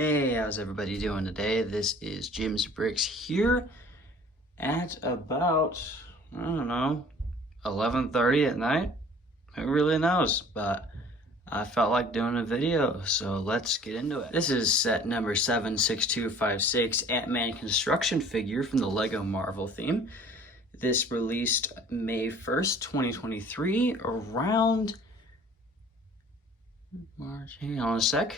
Hey, how's everybody doing today? This is Jim's Bricks here at about, I don't know, 11:30 at night. Who really knows? But I felt like doing a video, so let's get into it. This is set number 76256, Ant-Man construction figure from the Lego Marvel theme. This released May 1st, 2023, around March. Hang on a sec.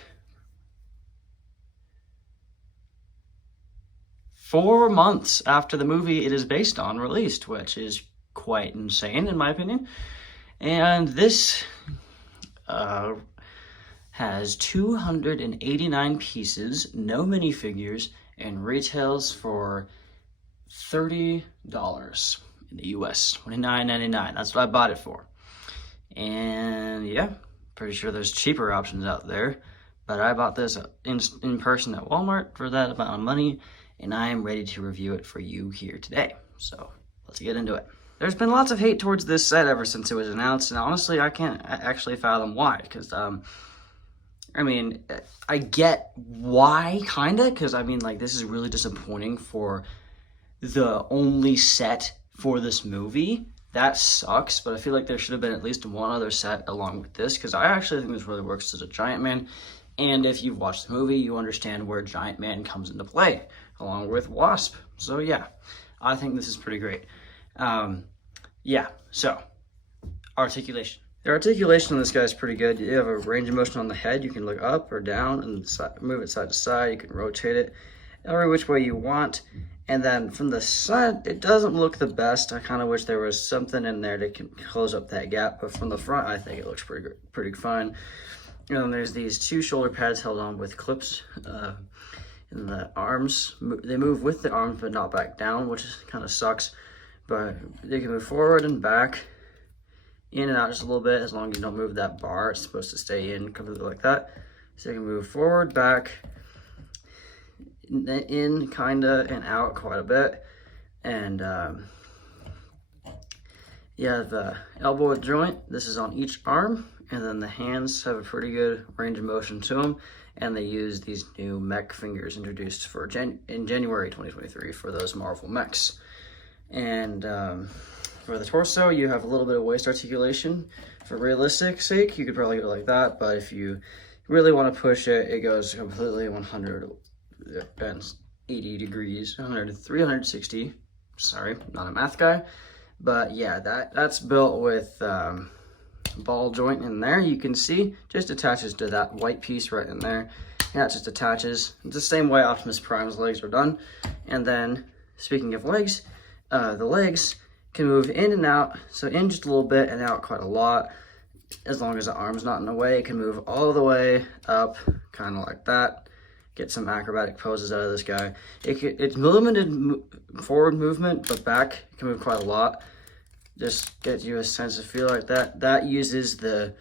4 months after the movie it is based on released, which is quite insane in my opinion. And this has 289 pieces, no minifigures, and retails for $30 in the US, $29.99. That's what I bought it for. And yeah, pretty sure there's cheaper options out there, but I bought this in person at Walmart for that amount of money, and I am ready to review it for you here today. So let's get into it. There's been lots of hate towards this set ever since it was announced, and honestly, I can't actually fathom why, because, I mean, I get why, kinda, because, I mean, like, this is really disappointing for the only set for this movie. That sucks, but I feel like there should have been at least one other set along with this, because I actually think this really works as a Giant Man, and if you've watched the movie, you understand where Giant Man comes into play, along with Wasp. So yeah, I think this is pretty great. Yeah, so, articulation. The articulation on this guy is pretty good. You have a range of motion on the head. You can look up or down and move it side to side. You can rotate it every which way you want. And then from the side, it doesn't look the best. I kind of wish there was something in there that can close up that gap. But from the front, I think it looks pretty fine. And then there's these two shoulder pads held on with clips. And the arms, they move with the arms but not back down, which kind of sucks. But they can move forward and back, in and out just a little bit, as long as you don't move that bar. It's supposed to stay in completely like that. So you can move forward, back, in kinda, and out quite a bit. And yeah, the elbow joint, this is on each arm, and then the hands have a pretty good range of motion to them. And they use these new mech fingers introduced for in January 2023 for those Marvel mechs. And for the torso, you have a little bit of waist articulation. For realistic sake, you could probably go like that, but if you really want to push it, it goes completely 180 degrees, 360. Sorry, not a math guy. But yeah, that's built with ball joint in there. You can see just attaches to that white piece right in there. Yeah, it just attaches. It's the same way Optimus Prime's legs are done. And then, speaking of legs, the legs can move in and out, so in just a little bit and out quite a lot. As long as the arm's not in the way, it can move all the way up, kind of like that. Get some acrobatic poses out of this guy. It's limited forward movement, but back can move quite a lot. Just get you a sense of feel like that. That uses the,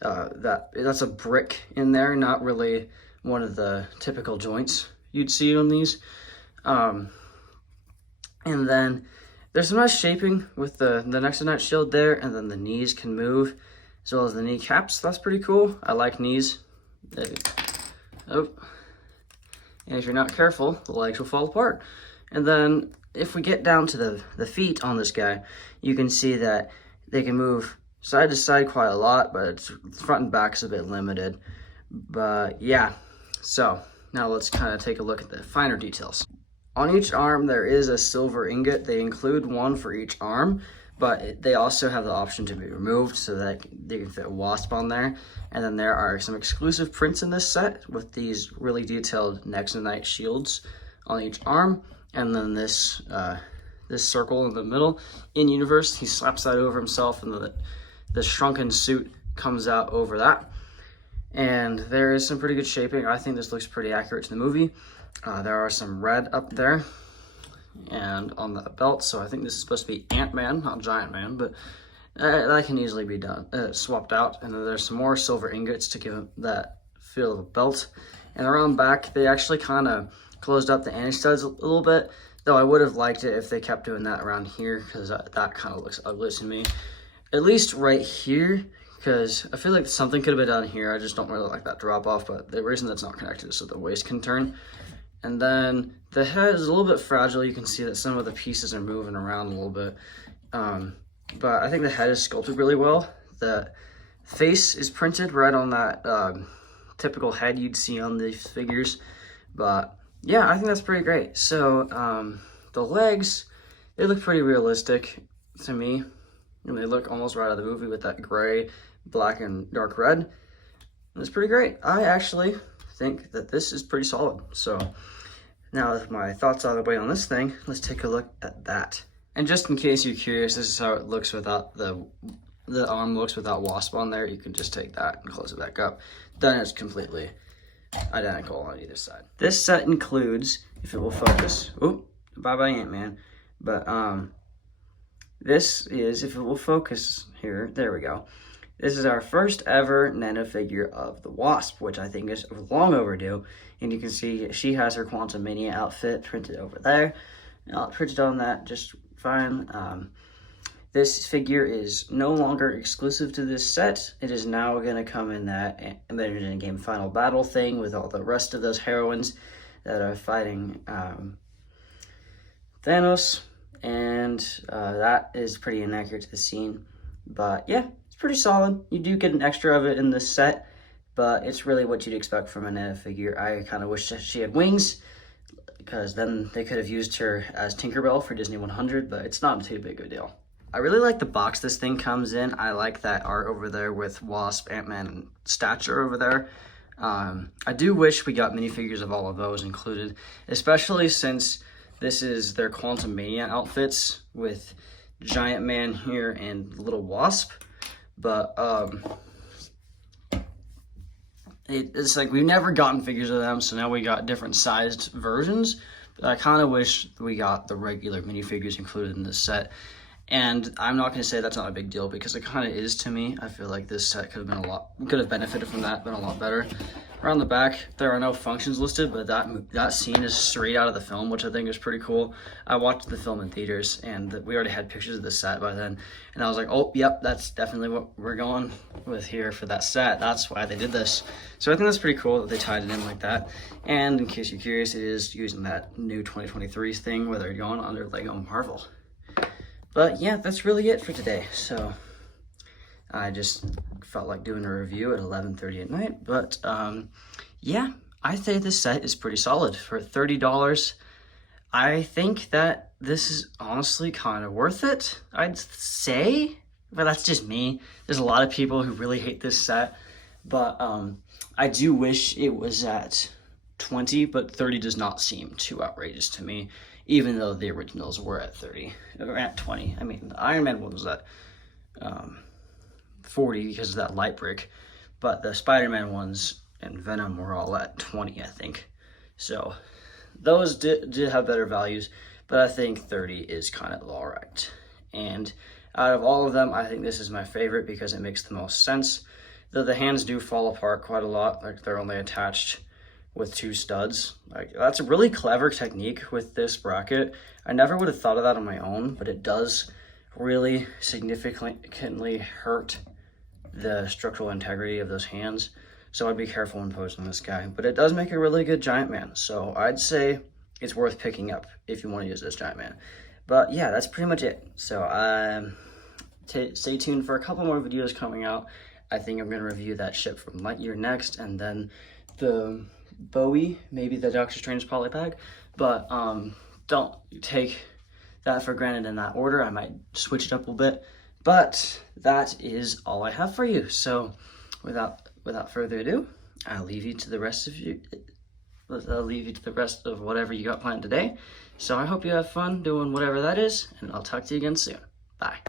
that's a brick in there, not really one of the typical joints you'd see on these. And then there's some nice shaping with the next to net shield there, and then the knees can move, as well as the kneecaps. That's pretty cool. I like knees. Oh. And if you're not careful, the legs will fall apart. And then if we get down to the feet on this guy, you can see that they can move side to side quite a lot, but it's front and back is a bit limited. But yeah, so now let's kind of take a look at the finer details. On each arm, there is a silver ingot. They include one for each arm, but they also have the option to be removed so that they can fit Wasp on there. And then there are some exclusive prints in this set with these really detailed Nexonite shields on each arm. And then this circle in the middle. In universe, he slaps that over himself, and the shrunken suit comes out over that. And there is some pretty good shaping. I think this looks pretty accurate to the movie. There are some red up there and on the belt, so I think this is supposed to be Ant-Man, not Giant Man, but that can easily be done, swapped out. And then there's some more silver ingots to give it that feel of a belt. And around back, they actually kind of closed up the anti-studs a little bit, though I would have liked it if they kept doing that around here, because that kind of looks ugly to me. At least right here, because I feel like something could have been done here. I just don't really like that drop off, but the reason that's not connected is so the waist can turn. And then the head is a little bit fragile. You can see that some of the pieces are moving around a little bit. But I think the head is sculpted really well. The face is printed right on that typical head you'd see on these figures. But yeah, I think that's pretty great. So the legs, they look pretty realistic to me. And they look almost right out of the movie with that gray, black, and dark red. And it's pretty great. I actually think that this is pretty solid. So now with my thoughts out of the way on this thing, let's take a look at that. And just in case you're curious, this is how it looks without the arm looks without Wasp on there. You can just take that and close it back up. Then it's completely identical on either side. This set includes, if it will focus, oh, bye-bye Ant-Man. But this is, if it will focus here, there we go. This is our first ever Nano figure of the Wasp, which I think is long overdue. And you can see she has her Quantumania outfit printed over there. Printed on that just fine. This figure is no longer exclusive to this set. It is now going to come in that Avengers Endgame Final Battle thing with all the rest of those heroines that are fighting Thanos. And that is pretty inaccurate to the scene. But yeah, it's pretty solid. You do get an extra of it in this set, but it's really what you'd expect from a Nano figure. I kind of wish that she had wings, because then they could have used her as Tinkerbell for Disney 100, but it's not too big of a deal. I really like the box this thing comes in. I like that art over there with Wasp, Ant-Man, and Stature over there. I do wish we got minifigures of all of those included, especially since this is their Quantumania outfits with Giant Man here and Little Wasp. But it's like we've never gotten figures of them, so now we got different sized versions. But I kind of wish we got the regular minifigures included in this set. And I'm not going to say that's not a big deal, because it kind of is to me. I feel like this set could have benefited from that, been a lot better. Around the back, there are no functions listed, but that scene is straight out of the film, which I think is pretty cool. I watched the film in theaters, and we already had pictures of the set by then, and I was like, oh, yep, that's definitely what we're going with here for that set. That's why they did this. So I think that's pretty cool that they tied it in like that. And in case you're curious, it is using that new 2023 thing where they're going under Lego Marvel. But yeah, that's really it for today. So I just felt like doing a review at 11:30 at night. But yeah, I think this set is pretty solid for $30. I think that this is honestly kind of worth it, I'd say. But that's just me. There's a lot of people who really hate this set. But I do wish it was at 20, but 30 does not seem too outrageous to me, even though the originals were at 30 or at 20. I mean, the Iron Man one was at 40 because of that light brick, but the Spider-Man ones and Venom were all at 20, I think. So those did have better values, but I think 30 is kind of all right. And out of all of them, I think this is my favorite because it makes the most sense. Though the hands do fall apart quite a lot, like they're only attached with two studs. Like, that's a really clever technique with this bracket. I never would have thought of that on my own, but it does really significantly hurt the structural integrity of those hands. So I'd be careful when posing this guy, but it does make a really good Giant Man. So I'd say it's worth picking up if you want to use this Giant Man. But yeah, that's pretty much it. So stay tuned for a couple more videos coming out. I think I'm going to review that ship from Lightyear next, and then the Bowie, maybe the Doctor Strange polybag, but don't take that for granted in that order. I might switch it up a little bit, but that is all I have for you. So without further ado, I'll leave you to the rest of whatever you got planned today. So I hope you have fun doing whatever that is, and I'll talk to you again soon. Bye.